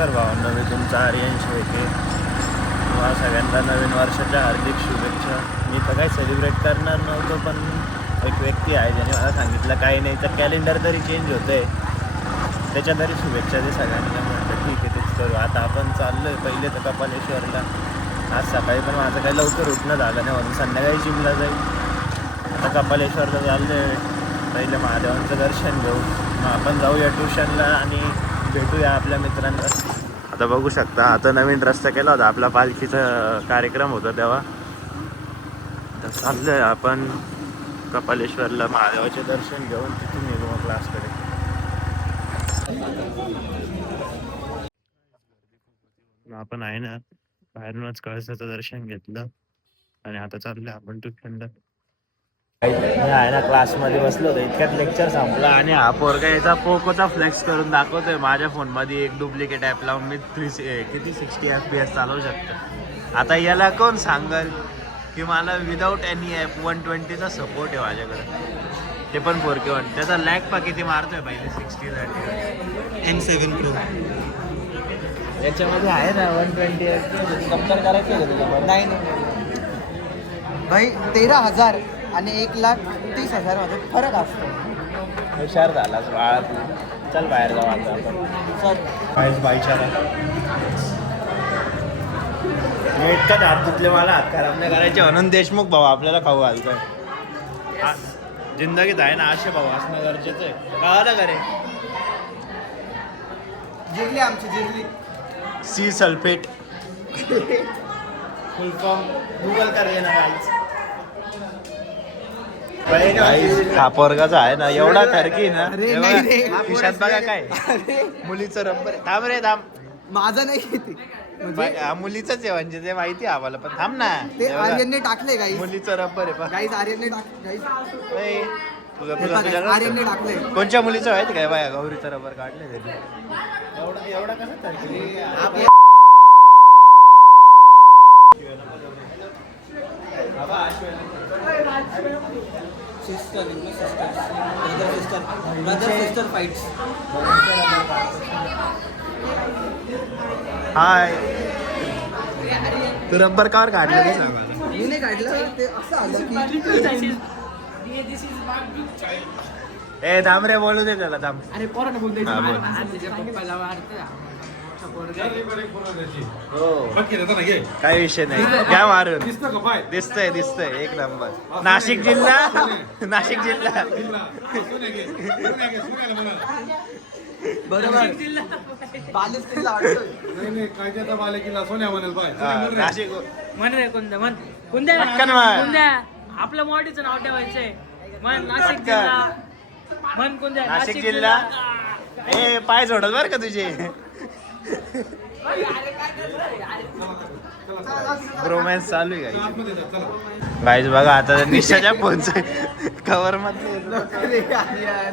नमस्कार भावांनो, मी तुमचा आर्यन शेळके. तुम्हाला सगळ्यांना नवीन वर्षाच्या हार्दिक शुभेच्छा. मी तर काही सेलिब्रेट करणार नव्हतो, पण एक व्यक्ती आहे ज्याने मला सांगितलं काही नाही तर कॅलेंडर तरी चेंज होतं आहे, त्याच्या तरी शुभेच्छा दे सगळ्यांना. म्हटलं ठीक आहे, तेच करू. आता आपण चाललो आहे पहिले तर कपालेश्वरला. आज सकाळी पण माझं काही लवकर उठणं झालं नाही, म्हणून संध्याकाळी जिमला जाईल. आता कपालेश्वरला चाललो आहे, पहिले महादेवांचं दर्शन घेऊ, मग आपण जाऊया ट्युशनला आणि भेटूया आपल्या मित्रांना. आता बघू शकता, आता नवीन रस्ता केला होता, आपला पालखीचा कार्यक्रम होता तेव्हा. तर चाललो आहे आपण कपालेश्वरला, महादेवाचे दर्शन घेऊन तिथून निघू मग क्लासकडे. आपण आहे ना, बाहेरूनच कळसाचं दर्शन घेतलं आणि आता चाललोय आपण ट्युशनला. आहे ना, क्लासमध्ये बसलो होतो, इतक्यात लेक्चर संपला आणि हा पोरगा याचा पोकोचा फ्लेक्स करून दाखवतोय माझ्या फोनमध्ये एक डुप्लिकेट ॲप लावून मी 60 FPS चालवू शकतो. आता याला कोण सांगल की मला विदाऊट एनी ॲप 120चा सपोर्ट आहे माझ्याकडे, ते पण 4K1. त्याचा लॅग पा किती मारतोय पहिले 60 M7 Pro. याच्यामध्ये आहे ना 120 कंपेअर करायचं आहे त्याच्यामध्ये. नाही भाई 13,000 आणि 1,30,000 मध्ये फरक असतो. हुशार झालास बाळा तू. चल बाहेर जाऊ आता आपण. सर काहीच बाईच्याला मी इतकाच हात धुतले, मला हात खराब नाही करायचे म्हणून देशमुख भाऊ आपल्याला खाऊ घालतोय. जिंदगीत आहे ना असे भाऊ असणं गरजेचं आहे. कळालं का रे? जिरली आमची जिरली. C sulphate full form Google कर ना गाईस. हा पोरगाचा आहे ना एवढा टर्की ना, अरे नाही रे. खिशात बघा काय मुलीचं रब्बर. थांब रे थांब, माझं नाही ते म्हणजे हा मुलीचंच आहे म्हणजे ते माहिती आहे आम्हाला, पण थांब ना. ते आर्यनने टाकले गाईस. मुलीचं रब्बर आहे पण गाईस आर्यनने गाईस आर्यनने टाकले. कोणत्या मुलीचं माहिती काय बाया, गौरीचं रबर काढले त्यांनी. एवढा कसं टर्की? Sister brother sister fights. Hi, तू रब्बर कावर काढलं ते सांग मला. मी नाही काढलं, ते असं आलं की ए थांब रे, बोलू दे त्याला, थांब. अरे पोराने बोलते हा, बोल. काही विषय नाही, घ्या मारून. दिसतंय एक नंबर. नाशिक जिल्हा नाशिक जिल्हा बरोबर. बालीस किल्ला वाटतोय. नाशिक म्हण रे कोणत्या म्हण पटकन म्हण. कोणत्या आपल्या मॉडीचं नाव ठेवायचंय. म्हण नाशिक पटकन. जिल्हा. म्हण कोणत्या नाशिक जिल्हा. ए पाय सोडल बर का तुझे. रोमॅन्स चालू आहे गाईज. बघा आता निशाच्या फोनचं कव्हर मध्ये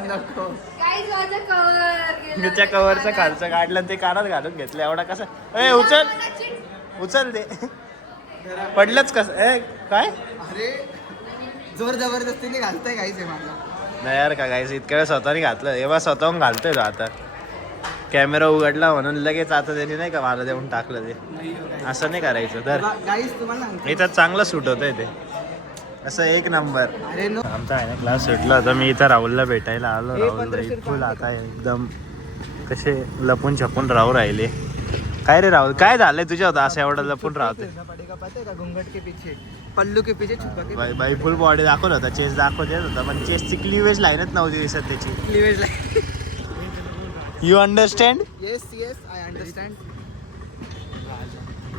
नको. त्याच्या कव्हरचं खालचं काढलं ते कानात घालून घेतलं. एवढा कसा ए उचल दे. पडलंच कसं ए काय? अरे जोर जबरदस्तीने घालताय गाईस हे माझा. नाही यार का गाईज, इतक्या वेळ स्वतःने घातलं, एव्हा स्वतःहून घालतोय तो. आता कॅमेरा उघडला म्हणून लगेच आता त्यांनी नाही का मला देऊन टाकलं. ते असं नाही करायचं. तर गाईस तुम्हाला सांगतो. इथं चांगलं सूट होतंय ते, असं एक नंबर. अरे नो. आमचा आहे ना क्लास सुटला होता, मी इथं राहुलला भेटायला आलो. हे राहुल 1500 भाई फुल आता एकदम कसे लपून छपून राहू राहिले. काय रे राहुल, काय झालंय तुझ्या होता असं एवढं लपून राहते? घुंगट के पीछे पल्लू के पीछे छुपा के बाई बाई फुल बॉडी दाखवत होता, चेस्ट दाखवत येत होता, पण चेस्टची क्लिवेज लाईनच नव्हती दिसत त्याची. Cleavage you understand? Yes yes I understand.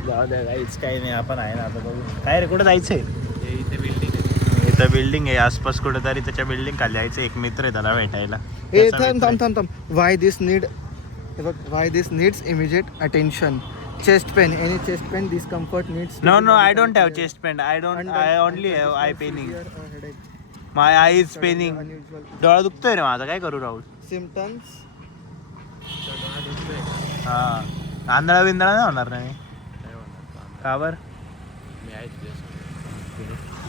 जाऊ द्या काहीच काही नाही. आपण आहे ना आता बघू. काय रे कुठं जायचंय? इथं बिल्डिंग आहे आसपास कुठेतरी, त्याच्या बिल्डिंग खाली जायचं. एक मित्र आहे त्याला भेटायला. हे त्याचा थांब मित्र आहे. थांब थांब थांब. Why this needs immediate attention. Chest pain, any chest pain discomfort needs. No, I don't have chest pain. I only have eye paining. My eye is paining. डोळा दुखतोय रे माझा, काय करू राहुल? सिम्पटम्स. हा, आंधळा बिंदळा नाही होणार नाही का बर?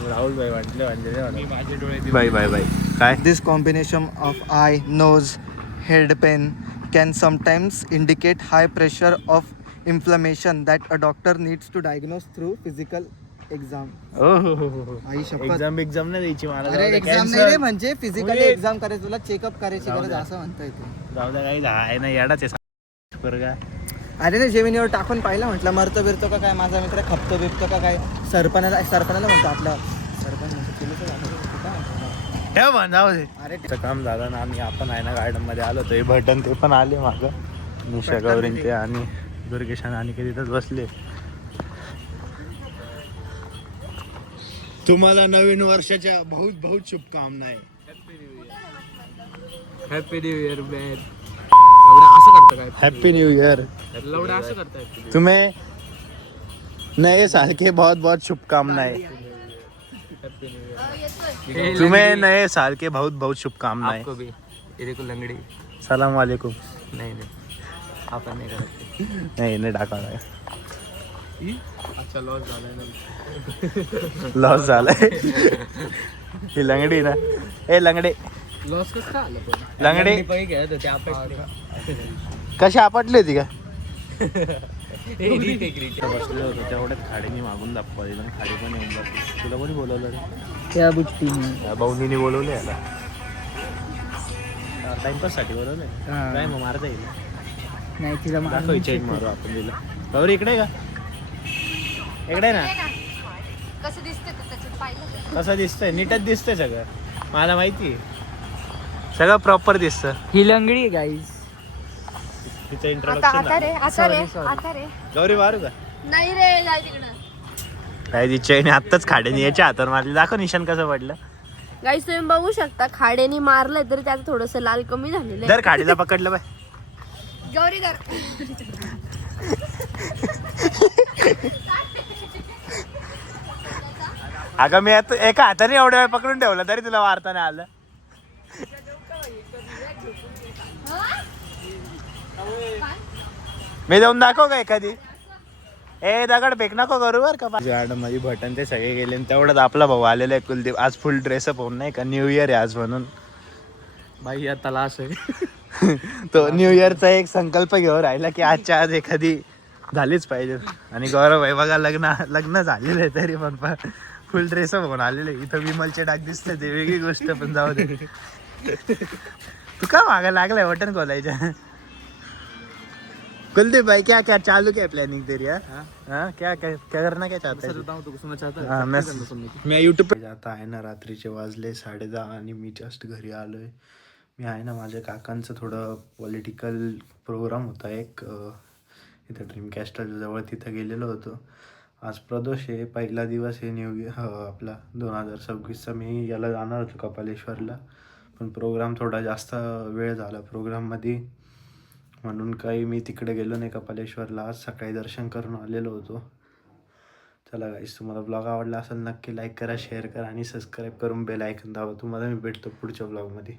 राहुल भाई म्हटले बाय बाय बाय. काय this combination of eye, nose, head pain, can sometimes indicate high pressure of inflammation that a doctor needs to diagnose through physical exam. आई शपथ. एक्झाम नाही द्यायची मला. अरे एक्झाम नाही रे, म्हणजे फिजिकली एक्झाम करायची, तुला चेकअप करायची गरज असं म्हणता येते. जाऊ द्या काही आहे ना येडाच आहे बरं. अरे ना जेमिनीवर टाकून पाहिलं, म्हटलं मरतो बिरतो का काय माझा मित्र, खपतो बिपतो का काय. सरपणाला म्हणतो आपलं सरपण म्हणतो केलं तर ठेव पण जाऊ दे. अरे काम झालं ना, आम्ही आपण आहे ना गार्डन मध्ये आलो होतो. हे भटन ते पण आले मागं, निशा गौरीन ते आणि दुर्गेशान आणि कधी तिथंच बसले. तुम्हाला नवीन वर्षाच्या बहुत बहुत शुभकामनाएं. Happy new year man. एवढा असं करतं काय? Happy new year. एवढा असं करताय? तुम्हें नए साल के बहुत बहुत शुभकामनाएं. तुम्हें नए साल के बहुत बहुत शुभकामनाएं. आपको भी. ये को लंगड़ी. सलाम वालेकुम. नहीं आपण नाही करत. नाही टाका. अच्छा लॉस झालाय ना. लॉस झालाय. ही लंगडी ना. ए लंगडे. लॉस कसं आलं पण? लंगडे पैसे घ्यायचं ते आपण. कशी आपटली होती का? रिटेक. बसलो होतो तेवढ्यात खाडीने मागून दाखवली. खाडी पण येऊन बसली. तुला कोणी बोलवलं रे? त्या बुट्टीने. भाऊनीने बोलवले याला. टाइमपास साठी बोलवले काय? मग मारता येईल. नाही तिला दाखव चेंज मारू आपण तिला. गौरी इकडे का? इकडे ना. कसं दिसतंय तर त्याच्यात पाहिलं. कसं दिसतंय? नीटच दिसतंय सगळं. मला माहिती सगळं प्रॉपर दिसतं. ही लंगडी आहे गाईज. तिचं आता इंट्रोडक्शन. आता रे गौरी मारू का? नाही रे, जाय तिकडं. काय तिच्या आईने आत्ताच खाड्याने याच्या हातावर मारली. दाखव निशाण कसं पडलं. गाईस तुम्ही बघू शकता, खाड्याने मारलंय तरी त्याचं थोडस लाल कमी झालेलं दर खाडीला पकडलं बाय. आहे. गौरी कर. अगं मी आता एका हाताने एवढ्या वेळ पकडून ठेवलं तरी तुला मारताना आलं. मी जाऊन दाखव का एखादी. ए दगड फेक नको करू बर का. गार्डन मध्ये भटन ते सगळे गेले. तेवढ्यात आपला भाऊ आलेला आहे कुलदीप. आज फुल ड्रेसअप होऊन नाही का, न्यू इयर आहे आज म्हणून. बाई आता लास आहे. तो न्यू इयरचा एक संकल्प घेऊन राहिला की आजच्या आज एखादी झालीच पाहिजे. आणि गौरव भाई बघा लग्न झालेलं आहे तरी पण फुल ड्रेसअप होऊन आलेले. इथं विमलचे डाग दिसते ते वेगळी गोष्ट, पण जाऊ दे. तू का मागा लागलाय बटन खोलायच्या? कुलदीप भाई क्या क्या चालू क्या प्लानिंग तेरी? हाँ क्या क्या करना क्या चाहता है? हाँ, मैं यूट्यूब पे जाता आहे ना. रात्रीचे वाजले 10:30 आणि मी जस्ट घरी आलोय. मी आहे ना माझ्या काकांचं थोडं पॉलिटिकल प्रोग्राम होता एक इथं ड्रीम कॅस्टलच्या जवळ. तिथं गेलेलो होतो. आज प्रदोष आहे, पहिला दिवस आहे न्यू इयर आपला 2026चा. मी याला जाणार होतो कपालेश्वरला, पण प्रोग्राम थोडा जास्त वेळ झाला प्रोग्राममध्ये, म्हणून काही मी तिकडे गेलो नाही कपालेश्वरला. आज सकाळी दर्शन करून आलेलो होतो. चला गाईस, तुम्हाला ब्लॉग आवडला असेल नक्की लाईक करा, शेअर करा आणि सबस्क्राईब करून बेल आयकन दाबा. तुम्हाला मी भेटतो पुढच्या ब्लॉगमध्ये.